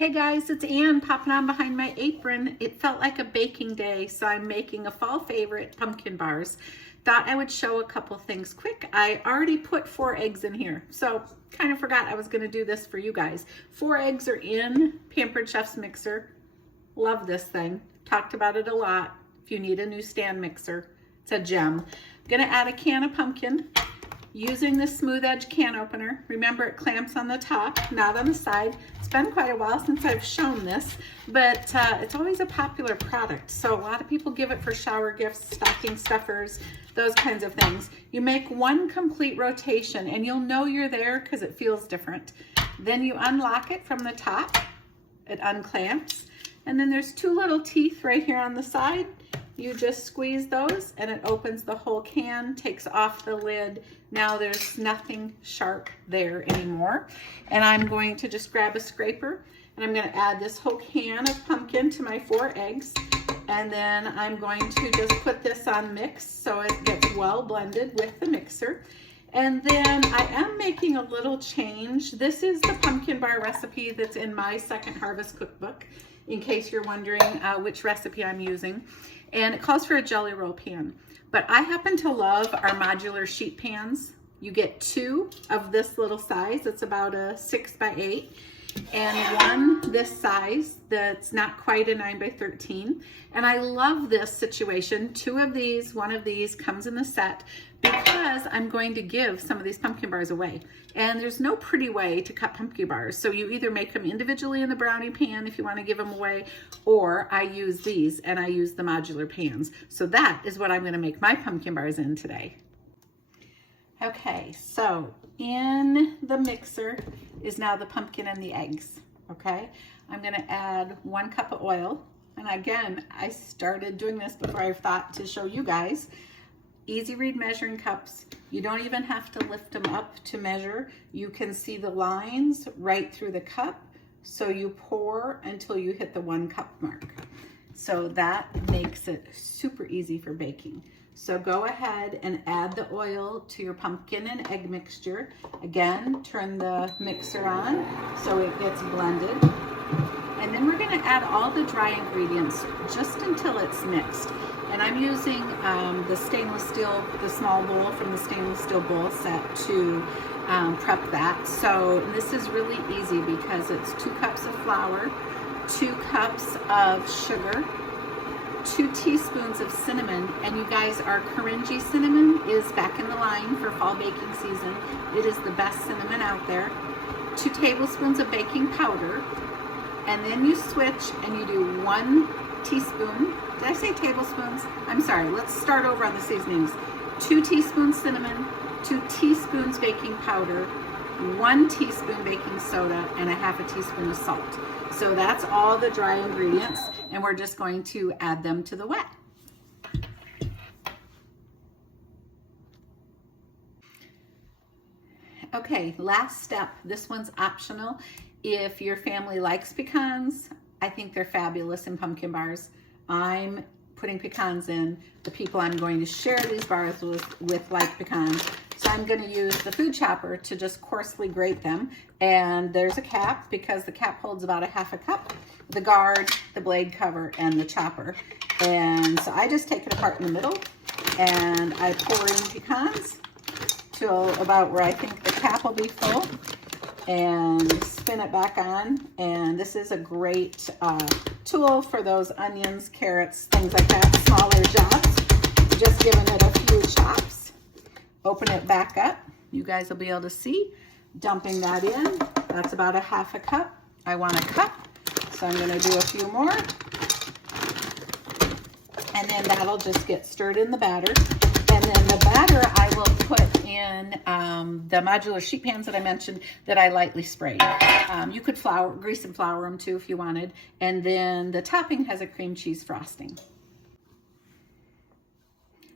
Hey guys, it's Ann popping on behind my apron. It felt like a baking day, so I'm making a fall favorite, pumpkin bars. Thought I would show a couple things quick. I already put 4 eggs in here, so kind of forgot I was going to do this for you guys. 4 eggs are in Pampered Chef's mixer. Love this thing. Talked about it a lot. If you need a new stand mixer, it's a gem. I'm going to add a can of pumpkin. Using this smooth edge can opener. Remember, it clamps on the top, not on the side. It's been quite a while since I've shown this, but it's always a popular product. So a lot of people give it for shower gifts, stocking stuffers, those kinds of things. You make 1 complete rotation and you'll know you're there because it feels different. Then you unlock it from the top. It unclamps. And then there's 2 little teeth right here on the side. You just squeeze those and it opens the whole can, takes off the lid. Now there's nothing sharp there anymore. And I'm going to just grab a scraper and I'm going to add this whole can of pumpkin to my 4 eggs. And then I'm going to just put this on mix so it gets well blended with the mixer. And then I am making a little change. This is the pumpkin bar recipe that's in my Second Harvest cookbook, in case you're wondering which recipe I'm using. And it calls for a jelly roll pan. But I happen to love our modular sheet pans. You get 2 of this little size. It's about a 6 by 8. And 1 this size that's not quite a 9 by 13. And I love this situation. 2 of these, 1 of these comes in the set because I'm going to give some of these pumpkin bars away. And there's no pretty way to cut pumpkin bars. So you either make them individually in the brownie pan if you want to give them away, or I use these and I use the modular pans. So that is what I'm going to make my pumpkin bars in today. Okay, so in the mixer is now the pumpkin and the eggs, okay? I'm gonna add 1 cup of oil. And again, I started doing this before I thought to show you guys. Easy read measuring cups. You don't even have to lift them up to measure. You can see the lines right through the cup. So you pour until you hit the 1 cup mark. So that makes it super easy for baking. So go ahead and add the oil to your pumpkin and egg mixture. Again, turn the mixer on so it gets blended. And then we're going to add all the dry ingredients just until it's mixed. And I'm using the stainless steel, the small bowl from the stainless steel bowl set to prep that. So this is really easy because it's 2 cups of flour, 2 cups of sugar, 2 teaspoons of cinnamon. And you guys, our Korinji cinnamon is back in the line for fall baking season. It is the best cinnamon out there. 2 tablespoons of baking powder. And then you switch and you do 1 teaspoon. Did I say tablespoons? I'm sorry, let's start over on the seasonings. 2 teaspoons cinnamon, 2 teaspoons baking powder, 1 teaspoon baking soda, and a 1/2 teaspoon of salt. So that's all the dry ingredients, and we're just going to add them to the wet. Okay, last step. This one's optional. If your family likes pecans, I think they're fabulous in pumpkin bars. I'm putting pecans in. The people I'm going to share these bars with like pecans. So I'm going to use the food chopper to just coarsely grate them. And there's a cap because the cap holds about a 1/2 cup. The guard, the blade cover, and the chopper. And so I just take it apart in the middle and I pour in pecans till about where I think the cap will be full. And spin it back on. And this is a great tool for those onions, carrots, things like that, smaller jobs. Just giving it a few chops. Open it back up. You guys will be able to see. Dumping that in. That's about a 1/2 cup. I want a cup, so I'm going to do a few more. And then that'll just get stirred in the batter. And then the batter I will put in the modular sheet pans that I mentioned that I lightly sprayed. You could grease and flour them too if you wanted. And then the topping has a cream cheese frosting.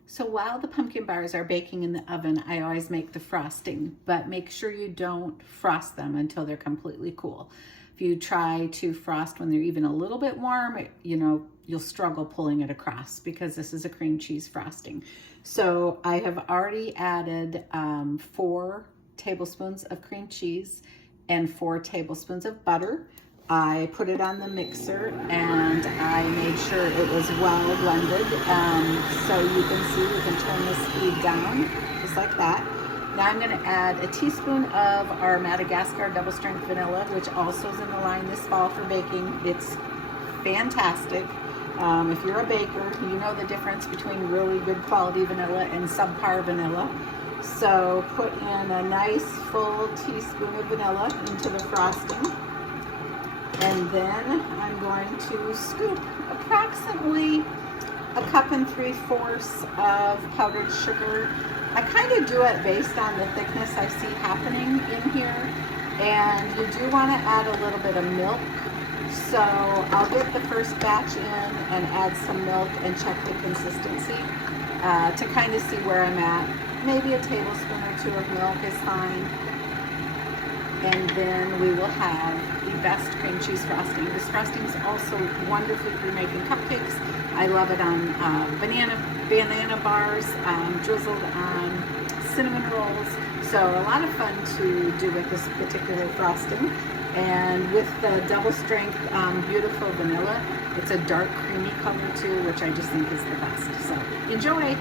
So while the pumpkin bars are baking in the oven, I always make the frosting, but make sure you don't frost them until they're completely cool. If you try to frost when they're even a little bit warm, you'll struggle pulling it across because this is a cream cheese frosting. So I have already added 4 tablespoons of cream cheese and 4 tablespoons of butter. I put it on the mixer and I made sure it was well blended. So you can see we can turn the speed down just like that. Now I'm going to add a teaspoon of our Madagascar double strength vanilla, which also is in the line this fall for baking. It's fantastic. If you're a baker, you know the difference between really good quality vanilla and subpar vanilla. So put in a nice full teaspoon of vanilla into the frosting. And then I'm going to scoop approximately 1 3/4 cups of powdered sugar. I kind of do it based on the thickness I see happening in here. And you do want to add a little bit of milk. So I'll get the first batch in and add some milk and check the consistency to kind of see where I'm at. Maybe a tablespoon or 2 of milk is fine. And then we will have the best cream cheese frosting. This frosting is also wonderful for making cupcakes. I love it on banana bars, drizzled on cinnamon rolls. So a lot of fun to do with this particular frosting. And with the double strength beautiful vanilla, it's a dark creamy color too, which I just think is the best. So enjoy.